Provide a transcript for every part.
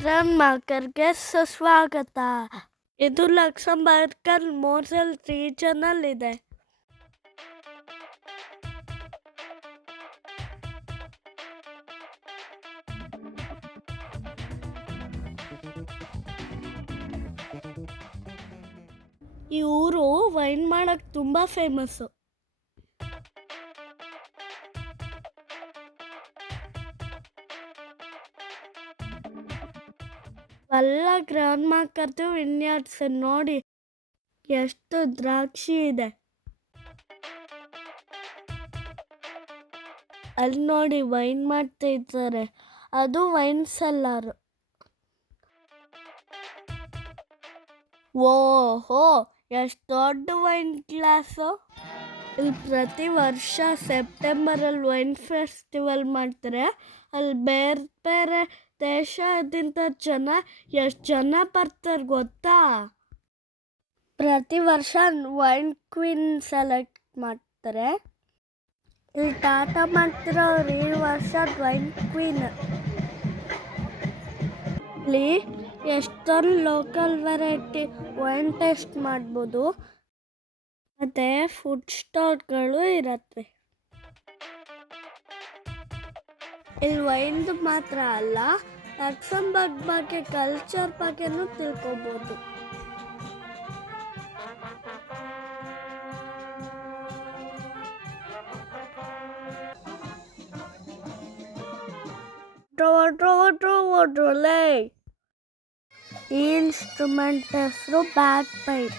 Grand ಮಾರ್ಕರ್ಗೆ ಸುಸ್ವಾಗತ. ಇದು ಲಕ್ಸಂಬರ್ಗಲ್ ಮೋಸೆಲ್ regional ಇದೆ. ಈ ಊರು ವೈನ್ ಮಾಡಕ್ ತುಂಬಾ ಫೇಮಸ್ಸು. ಎಲ್ಲ ಗ್ರ್ಯಾಂಡ್ ಮಾರ್ಕರ್ದು ವಿನ್ಯಾರ್ಡ್ಸ್ ನೋಡಿ ಎಷ್ಟು ದ್ರಾಕ್ಷಿ ಇದೆ. ಅಲ್ಲಿ ನೋಡಿ ವೈನ್ ಮಾಡ್ತಾ ಇದ್ದಾರೆ, ಅದು ವೈನ್ ಸೆಲ್ಲರ್. ಓಹೋ, ಎಷ್ಟು ದೊಡ್ಡ ವೈನ್ ಗ್ಲಾಸು. ಇಲ್ಲಿ ಪ್ರತಿ ವರ್ಷ ಸೆಪ್ಟೆಂಬರಲ್ಲಿ ವೈನ್ ಫೆಸ್ಟಿವಲ್ ಮಾಡ್ತಾರೆ. ಅಲ್ಲಿ ಬೇರೆ ಬೇರೆ ದೇಶದಿಂದ ಎಷ್ಟು ಜನ ಬರ್ತಾರೆ ಗೊತ್ತಾ. ಪ್ರತಿ ವರ್ಷ ವೈನ್ ಕ್ವೀನ್ ಸೆಲೆಕ್ಟ್ ಮಾಡ್ತಾರೆ. ಇಲ್ಲಿ ಟಾಟಾ ಮಾಡ್ತಿರೋರು ಈ ವರ್ಷ ವೈನ್ ಕ್ವೀನ್. ಇಲ್ಲಿ ಎಷ್ಟೊಂದು ಲೋಕಲ್ ವೆರೈಟಿ ವೈನ್ ಟೇಸ್ಟ್ ಮಾಡ್ಬೋದು. ಮತ್ತು ಫುಡ್ ಸ್ಟಾಲ್ಗಳು ಇರತ್ವೆ. ಇಲ್ಲಿ ವೈನ್ದು ಮಾತ್ರ ಅಲ್ಲ, ಲಕ್ಸಂಬರ್ಗ್ ಬಗ್ಗೆ ಕಲ್ಚರ್ ಬಗ್ಗೆನೂ ತಿಳ್ಕೊಬೋದು. ಈ ಇನ್ಸ್ಟ್ರೂಮೆಂಟ್ ಹೆಸರು ಬ್ಯಾಗ್ ಪೈಪ್.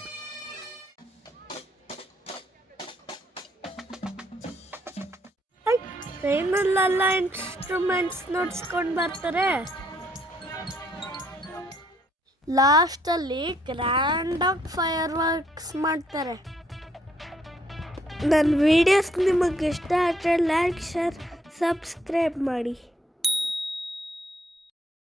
ಟ್ರೈನಲ್ಲೆಲ್ಲ ಇನ್ಸ್ಟ್ರೂಮೆಂಟ್ಸ್ ನೋಡ್ಸ್ಕೊಂಡು ಬರ್ತಾರೆ. ಲಾಸ್ಟಲ್ಲಿ ಗ್ರ್ಯಾಂಡಾಗಿ ಫೈರ್ ವರ್ಕ್ಸ್ ಮಾಡ್ತಾರೆ. ನನ್ನ ವಿಡಿಯೋಸ್ ನಿಮಗೆ ಇಷ್ಟ ಆದರೆ ಲೈಕ್, ಶೇರ್, ಸಬ್ಸ್ಕ್ರೈಬ್ ಮಾಡಿ.